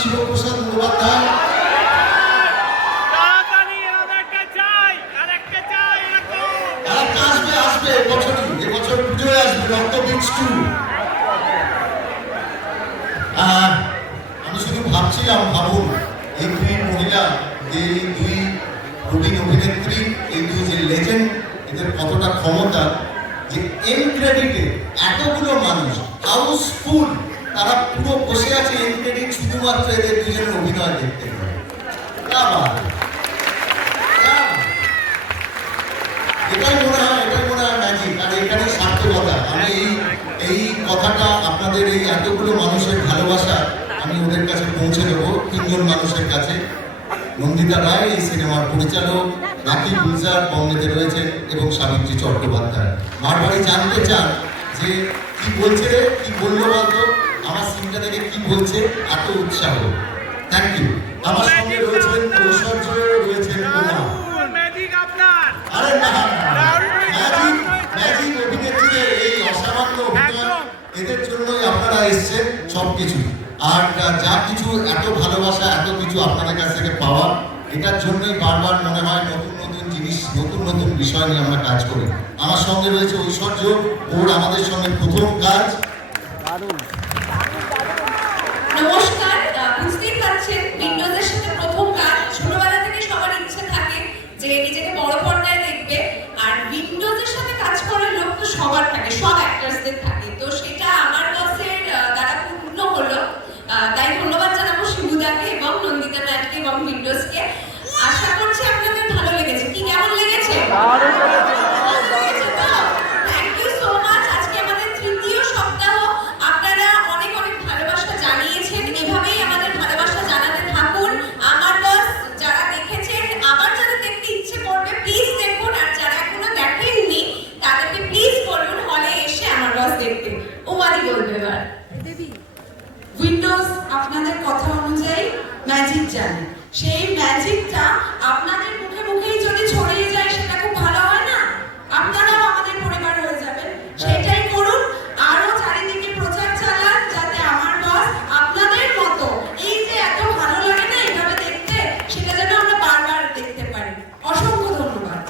শিবপ্রসাদ মুখোপাধ্যায়। আসবে এবছর পুজোয় আসবে রক্তবীজ 2। আমি শুধু ভাবছিলাম, ভাবুন এই দুই মহিলা, এই দুই প্রবীণ অভিনেত্রী, এই দুই যে লেজেন্ড, এদের কতটা ক্ষমতা যে এন ক্রেডিটে এতগুলো মানুষ হাউসফুল, তারা পুরো বসে আছে এন ক্রেডিট শুধুমাত্র এদের দুজনের অভিনয় দেখতে পারে। এটাই মনে হয় ম্যাজিক, আর এখানেই সার্থকতা। আমি এই কথাটা আপনাদের এই এতগুলো মানুষের ভালোবাসা আমি ওদের কাছে পৌঁছে দেবো, 3 জন মানুষের কাছে। নন্দিতা রায় এই সিনেমার পরিচালক, রাখি গুলজার বঙ্গেতে রয়েছেন, এবং সাবিত্রী চট্টোপাধ্যায়। বারবারই জানতে চান যে কি বলছে রে, কি বললো বলতো, আমার সিনটা দেখে কি বলছে, এত উৎসাহ। Thank you. আমার সঙ্গে রয়েছেন ঐশ্বর্য, রয়েছেন আরে না, ম্যাজিক অভিনেত্রীদের এই অসামান্য অভিনয়, এদের জন্যই আপনারা এসছেন সবকিছু। আর যা কিছু এত ভালোবাসা, এত কিছু আপনাদের কাছ থেকে পাওয়া, এটার জন্যই বারবার মনে হয় নতুন নতুন জিনিস, নতুন নতুন বিষয় নিয়ে আমরা কাজ করি। আমার সঙ্গে রয়েছে ঐশ্বর্য, ওর আমাদের সঙ্গে প্রথম কাজ। নমস্কার। বুঝতেই পারছেন উইন্ডোজের সাথে প্রথম কাজ। ছোটবেলা থেকে সবার ইচ্ছে থাকে যে নিজেকে বড় পর্দায় দেখবে, আর উইন্ডোজের সাথে কাজ করার লোক তো সবার থাকে, সব অ্যাক্টরসদের থাকে। তো সেটা আমার বসের দ্বারা পূর্ণ হলো। তাই ধন্যবাদ জানাবো শিবুদাকে এবং নন্দিতা ম্যাটকে এবং উইন্ডোজকে। আশা করছি আপনাদের ভালো লেগেছে। কি কেমন লেগেছে? Thank you so much. আজকে আমাদের তৃতীয় সপ্তাহ। আপনারা অনেক অনেক ভালোবাসা জানিয়েছেন, এভাবেই আমাদের ভালোবাসা জানাতে থাকুন। আমার বস যারা দেখেছেন, আবার যারা দেখতে ইচ্ছে করবে প্লিজ দেখুন, আর যারা এখনো দেখেননি তাদেরকে প্লিজ বলুন হলে এসে আমার বস দেখতে। ওমাদি বলবে এবার। উইন্ডোজ আপনাদের কথা অনুযায়ী ম্যাজিক জানে, সেই ম্যাজিকটা আপনাদের মুখে মুখেই যদি ছড়িয়ে যায় সেটা খুব ভালো হয় না? আপনারাও আমাদের পরিবার হয়ে যাবেন, সেটাই করুন। আরো চারিদিকে প্রচার চালান, যাতে আমার বস আপনাদের মতো এই যে এত ভালো লাগে না এইভাবে দেখতে, সেটা যেন আমরা বারবার দেখতে পারি। অসংখ্য ধন্যবাদ।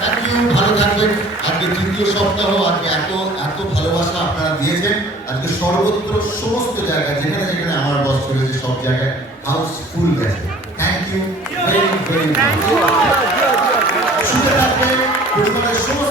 থ্যাংক ইউ, ভালো থাকবেন। আজকে তৃতীয় সপ্তাহ, আজকে এত ভালোবাসা আপনারা দিয়েছেন। আজকে সর্বত্র সমস্ত জায়গায় যেখানে যেখানে আমার বস চলেছে সব জায়গায় হাউসফুল গেছে। Thank you very very much. শুনে থাকবেন পরিবারের সমস্ত